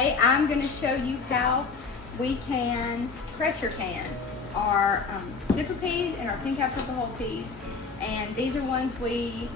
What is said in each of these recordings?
today I'm going to show you how we can pressure can our zipper peas and our pink eye purple hull peas. And these are ones we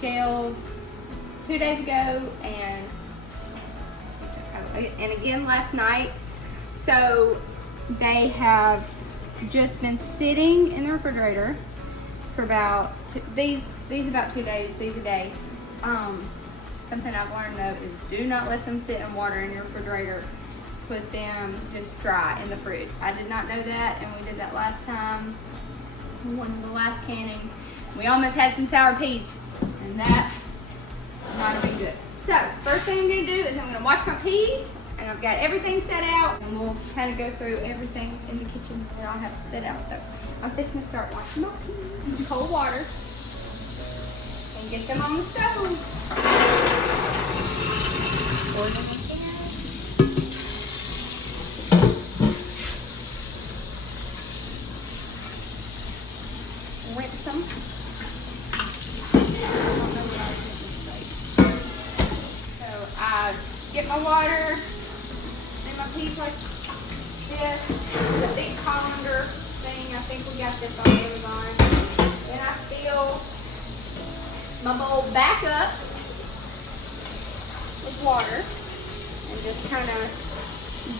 shelled 2 days ago and again last night. So they have just been sitting in the refrigerator for about these about 2 days, these a day. Something I've learned though is do not let them sit in water in your refrigerator. Put them just dry in the fridge. I did not know that, and we did that last time, one of the last cannings. We almost had some sour peas, and that might have been good. So first thing I'm gonna do is I'm gonna wash my peas, and I've got everything set out, and we'll kind of go through everything in the kitchen that I have set out. So I'm fixing to start washing my peas in cold water and get them on the stove. Pour them in there. Rinse them. So I get my water, and my peas like this. The big colander thing, I think we got this on Amazon. Then I fill my bowl back up with water and just kind of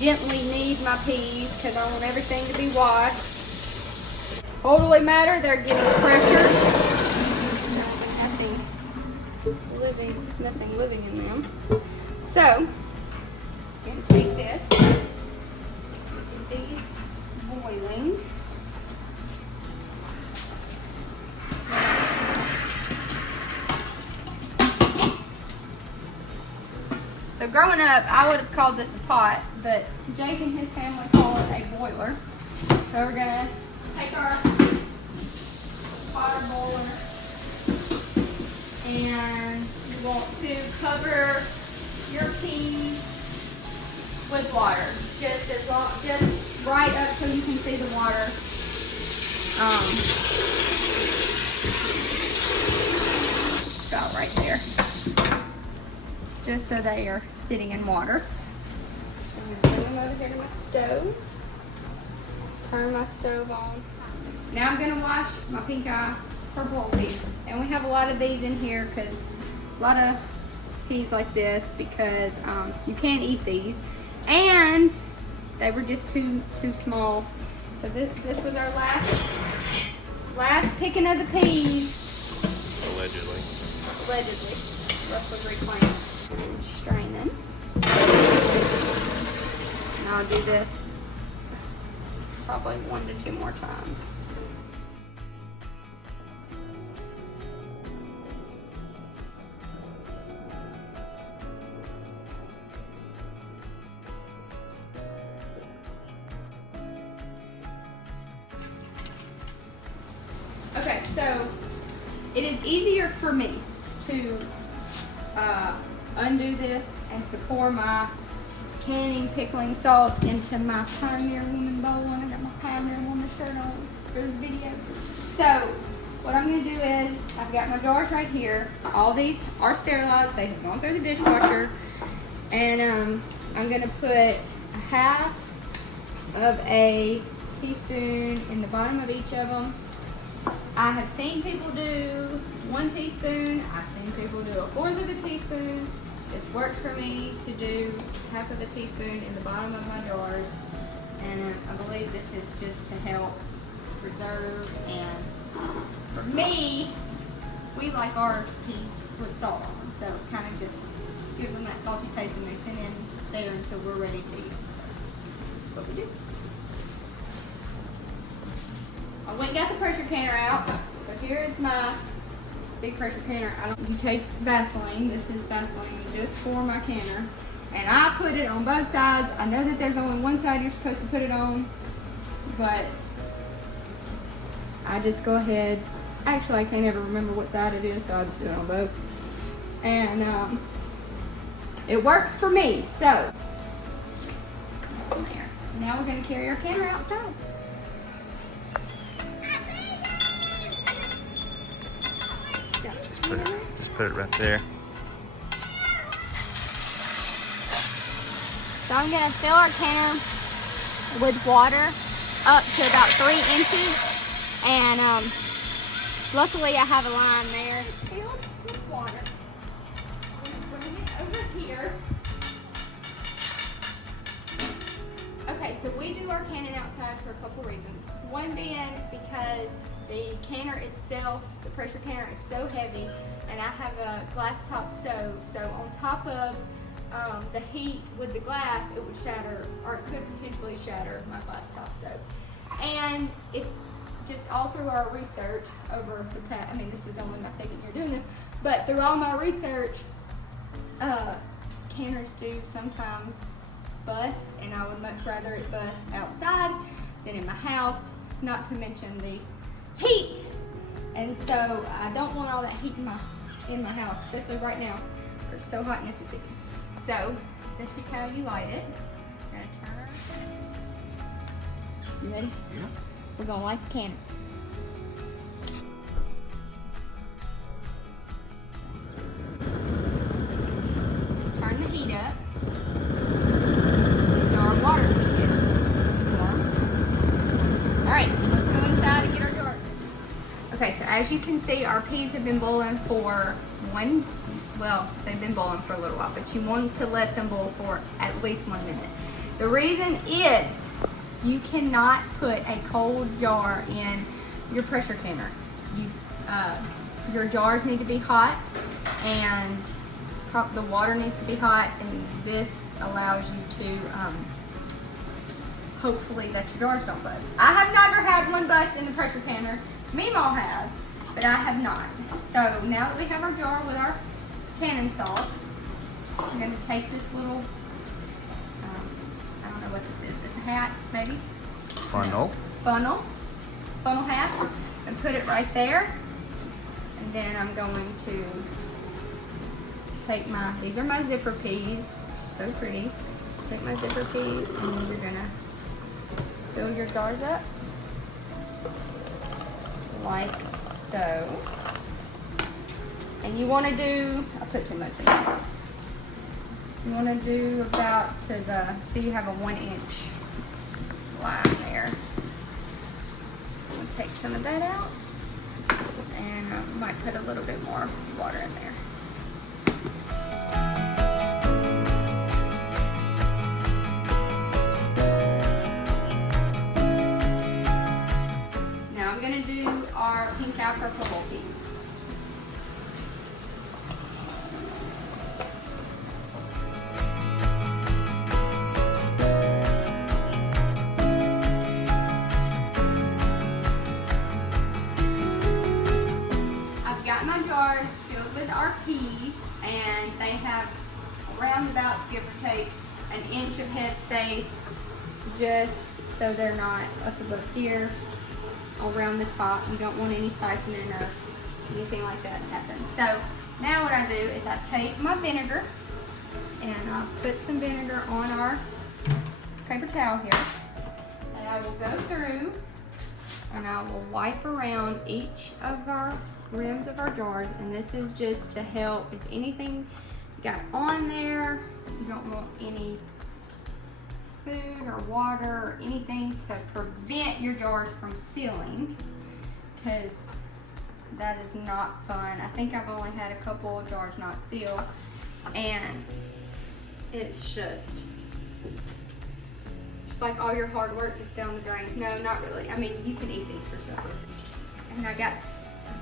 gently knead my peas because I want everything to be washed. Totally matter, they're getting pressure. Nothing living in them. So, I'm going to take this, get these boiling. So growing up, I would have called this a pot, but Jake and his family call it a boiler. So we're gonna take our pot or boiler, and you want to cover your peas with water, just right up so you can see the water. About right there. Just so they are sitting in water. I'm going to bring them over here to my stove. Turn my stove on. Now I'm going to wash my pink eye purple peas. And we have a lot of these in here because a lot of peas like this because you can't eat these. And they were just too small. So this was our last picking of the peas. Allegedly. Russ was reclaiming. And straining. And I'll do this probably 1 to 2 more times. Okay, so it is easier for me to undo this and to pour my canning pickling salt into my Pioneer Woman bowl. And I got my Pioneer Woman shirt on for this video. So what I'm going to do is I've got my jars right here. All these are sterilized. They have gone through the dishwasher. And I'm going to put a half of a teaspoon in the bottom of each of them. I have seen people do 1 teaspoon. I've seen people do 1/4 of a teaspoon. This works for me to do half of a teaspoon in the bottom of my jars. And I believe this is just to help preserve. And for me, we like our peas with salt on them. So it kind of just gives them that salty taste, and they sit in there until we're ready to eat. So that's what we do. I went and got the pressure canner out. So here is my big pressure canner. You take Vaseline. This is Vaseline just for my canner. And I put it on both sides. I know that there's only one side you're supposed to put it on, but I just go ahead. Actually, I can't ever remember what side it is, so I just do it on both. And it works for me. So, come on there. Now we're going to carry our canner outside. Just put it right there. So I'm gonna fill our canner with water up to about 3 inches. And luckily I have a line there. It's filled with water. Bring it over here. Okay, so we do our canning outside for a couple reasons. One being because the canner itself, the pressure canner, is so heavy, and I have a glass top stove, so on top of the heat with the glass, it would shatter, or it could potentially shatter my glass top stove. And it's just all through our research over the past, I mean, this is only my second year doing this, but through all my research, canners do sometimes bust, and I would much rather it bust outside than in my house, not to mention the heat. And so I don't want all that heat in my house, especially right now. It's so hot in Mississippi. So this is how you light it. Gonna turn. You ready? Yeah. We're gonna light the canner. Turn the heat up. So our water can get warm. Alright, let's go inside and get our jar. Okay, so as you can see, our peas have been boiling for they've been boiling for a little while, but you want to let them boil for at least 1 minute. The reason is you cannot put a cold jar in your pressure canner. Your jars need to be hot, and the water needs to be hot, and this allows you to hopefully that your jars don't bust. I have never had one bust in the pressure canner. Meemaw has, but I have not. So now that we have our jar with our canning salt, I'm going to take this little, I don't know what this is. It's a hat, maybe? Funnel. Funnel hat, and put it right there. And then I'm going to take these are my zipper peas, so pretty. Take my zipper peas, and then you're gonna fill your jars up like so. And you want to do, I put too much in there. You want to do about till you have a 1 inch line there. So I'm gonna take some of that out, and I might put a little bit more water in there. Now I'm gonna do our pink cow purple whole peas. Filled with our peas, and they have around about, give or take, 1 inch of head space, just so they're not up above here around the top. You don't want any siphoning or anything like that to happen. So now what I do is I take my vinegar and I'll put some vinegar on our paper towel here, and I will go through and I will wipe around each of our rims of our jars, and this is just to help if anything got on there. You don't want any food or water or anything to prevent your jars from sealing, because that is not fun. I think I've only had a couple of jars not seal, and it's just like all your hard work is down the drain. No, not really. I mean, you can eat these for supper. And I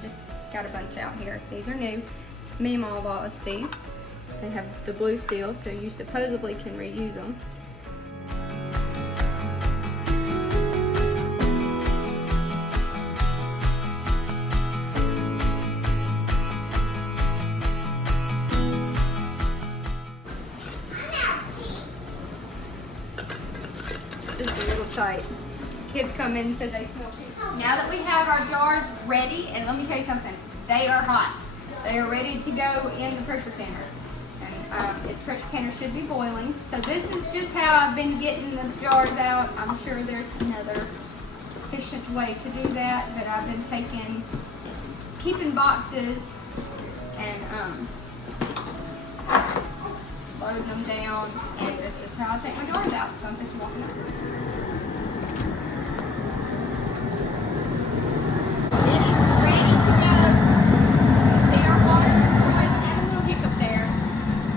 just got a bunch out here. These are new. Meemaw bought us these. They have the blue seal, so you supposedly can reuse them. Just a little tight. Kids come in and said they smell pee. Now that we have our jars ready, and let me tell you something, they are hot. They are ready to go in the pressure canner. And the pressure canner should be boiling. So this is just how I've been getting the jars out. I'm sure there's another efficient way to do that, but I've been keeping boxes and loading them down, and this is how I take my jars out. So I'm just walking up. Ready to go. See our water is boiling. We have a little hiccup there.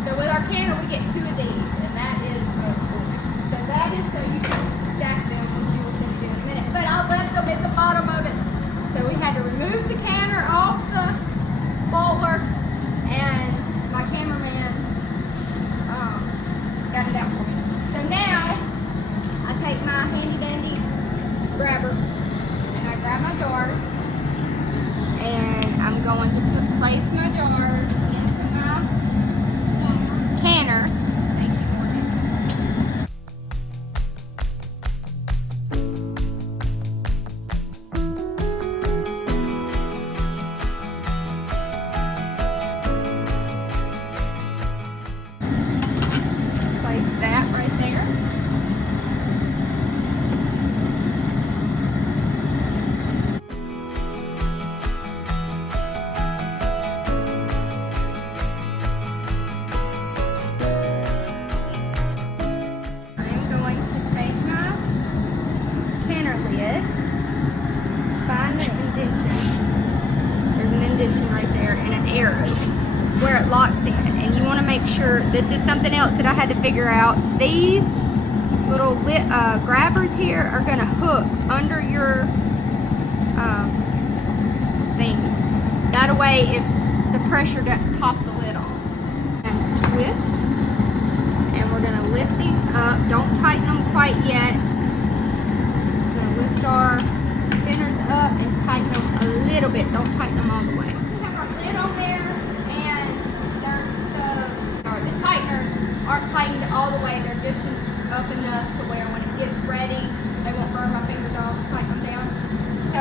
So with our canner, we get 2 of these, and that is most cool. So that is so you can stack them, which you will see me do in a minute. But I left them at the bottom of it. So we had to remove the canner off the bowler, and my cameraman got it out for me. So now I take my handy dandy grabber and I grab my jars, and I'm going to place my jars into my canner. Thank you, Morgan. Place that right there. I'm going to take my canner lid, find the indentation. There's an indentation right there and an arrow where it locks in, and you want to make sure. This is something else that I had to figure out. These little grabbers here are going to hook under your things. That way, if the pressure doesn't pop the lid off. And twist, and we're going to lift these up. Don't tighten them quite yet. We're going to lift our spinners up and tighten them a little bit. Don't tighten them all the way. We have our lid on there, and the tighteners aren't tightened all the way. They're just up enough to where when it gets ready, they won't burn my fingers off. Tighten them down. So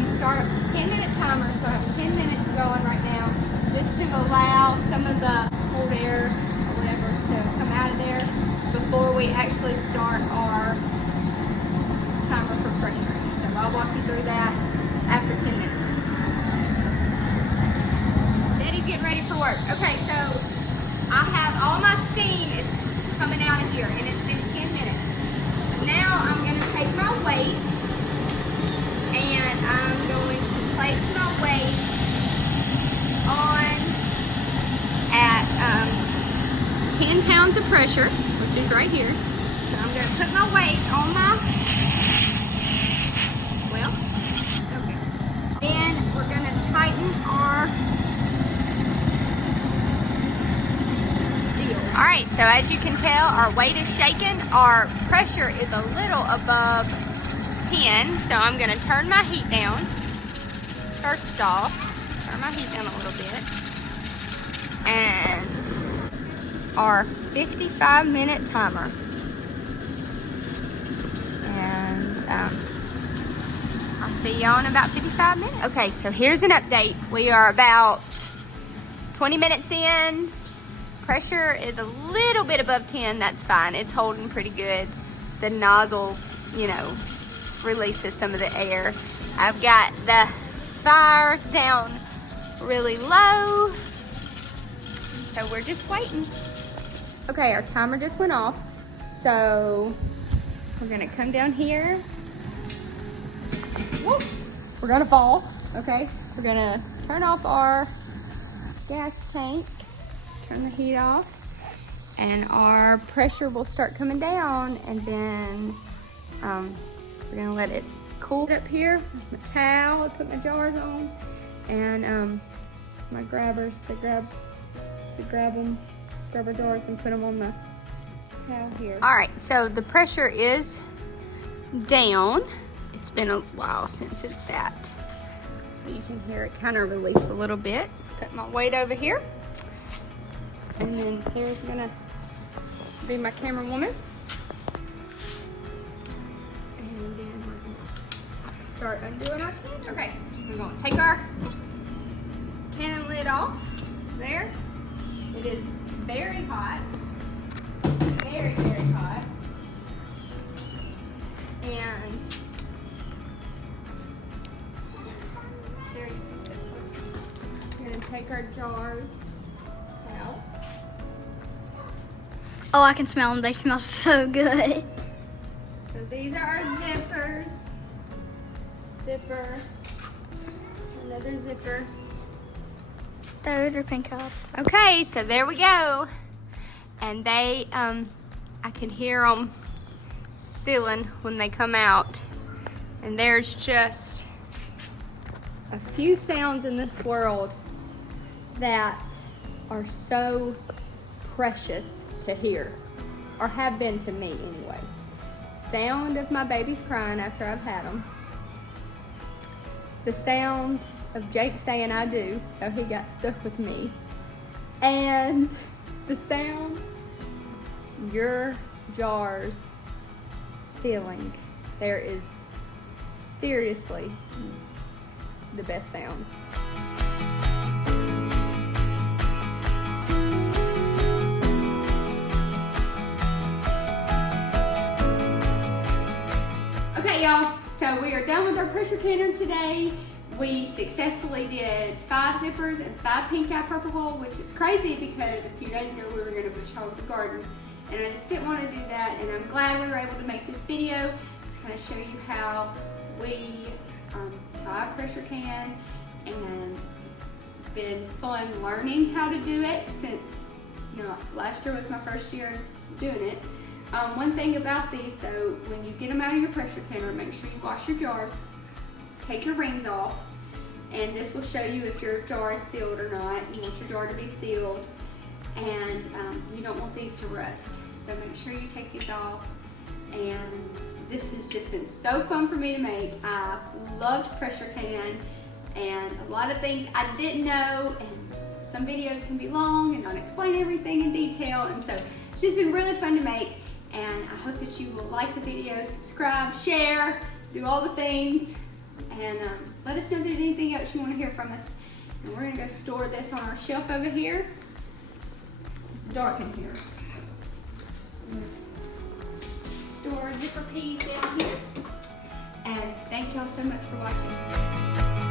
you start a 10-minute timer. So I have 10 minutes going right now, just to allow some of the cold air or whatever to come out of there before we actually start our timer for pressuring. So I'll walk you through that after 10 minutes. Daddy's getting ready for work. Okay, so I have all my steam is coming out of here, and it's been 10 minutes. Now I'm going to take my weight, and I'm going to place my weight on at 10 pounds of pressure, which is right here. So I'm going to put my weight on my, okay. Then we're going to tighten our deal. All right, so as you can tell, our weight is shaking. Our pressure is a little above 10, so I'm going to turn my heat down. First off, turn my heat down a little bit. And our 55-minute timer. And I'll see y'all in about 55 minutes. Okay, so here's an update. We are about 20 minutes in. Pressure is a little bit above 10. That's fine. It's holding pretty good. The nozzle, releases some of the air. I've got the fire down really low. So we're just waiting. Okay, our timer just went off. So we're gonna come down here. Whoop. We're gonna fall, okay? We're gonna turn off our gas tank, turn the heat off, and our pressure will start coming down, and then we're gonna let it cool up here. My towel, I put my jars on, and my grabbers to grab our jars and put them on the towel here. All right, so the pressure is down. It's been a while since it sat, so you can hear it kind of release a little bit. Put my weight over here, and then Sarah's gonna be my camera woman, and then we're gonna start undoing our cannon. Okay, we're gonna take our cannon lid off. There, it is very hot, very, very hot, and Sarah, you can sit closer. We're gonna take our jars out. Oh, I can smell them. They smell so good. So these are our zippers. Zipper. Another zipper. Those are pink up. Okay, so there we go. And they, I can hear them sealing when they come out. And there's just a few sounds in this world that are so precious to hear, or have been to me anyway. Sound of my babies crying after I've had them. The sound of Jake saying I do, so he got stuck with me. And the sound of your jars sealing. There is seriously the best sounds. Okay, y'all, so we are done with our pressure canner today. We successfully did 5 zippers and 5 pink eye purple wool, which is crazy because a few days ago we were going to bush hog the garden, and I just didn't want to do that, and I'm glad we were able to make this video. Just kind of show you how we buy a pressure can, and it's been fun learning how to do it since, you know, last year was my first year doing it. One thing about these though, when you get them out of your pressure canner, make sure you wash your jars, take your rings off, and this will show you if your jar is sealed or not. You want your jar to be sealed, and you don't want these to rust. So make sure you take these off, and this has just been so fun for me to make. I loved pressure can, and a lot of things I didn't know, and some videos can be long and not explain everything in detail, and so it's just been really fun to make, and I hope that you will like the video, subscribe, share, do all the things, and let us know if there's anything else you want to hear from us. And we're going to go store this on our shelf over here. It's dark in here. Store zipper peas down here. And thank y'all so much for watching.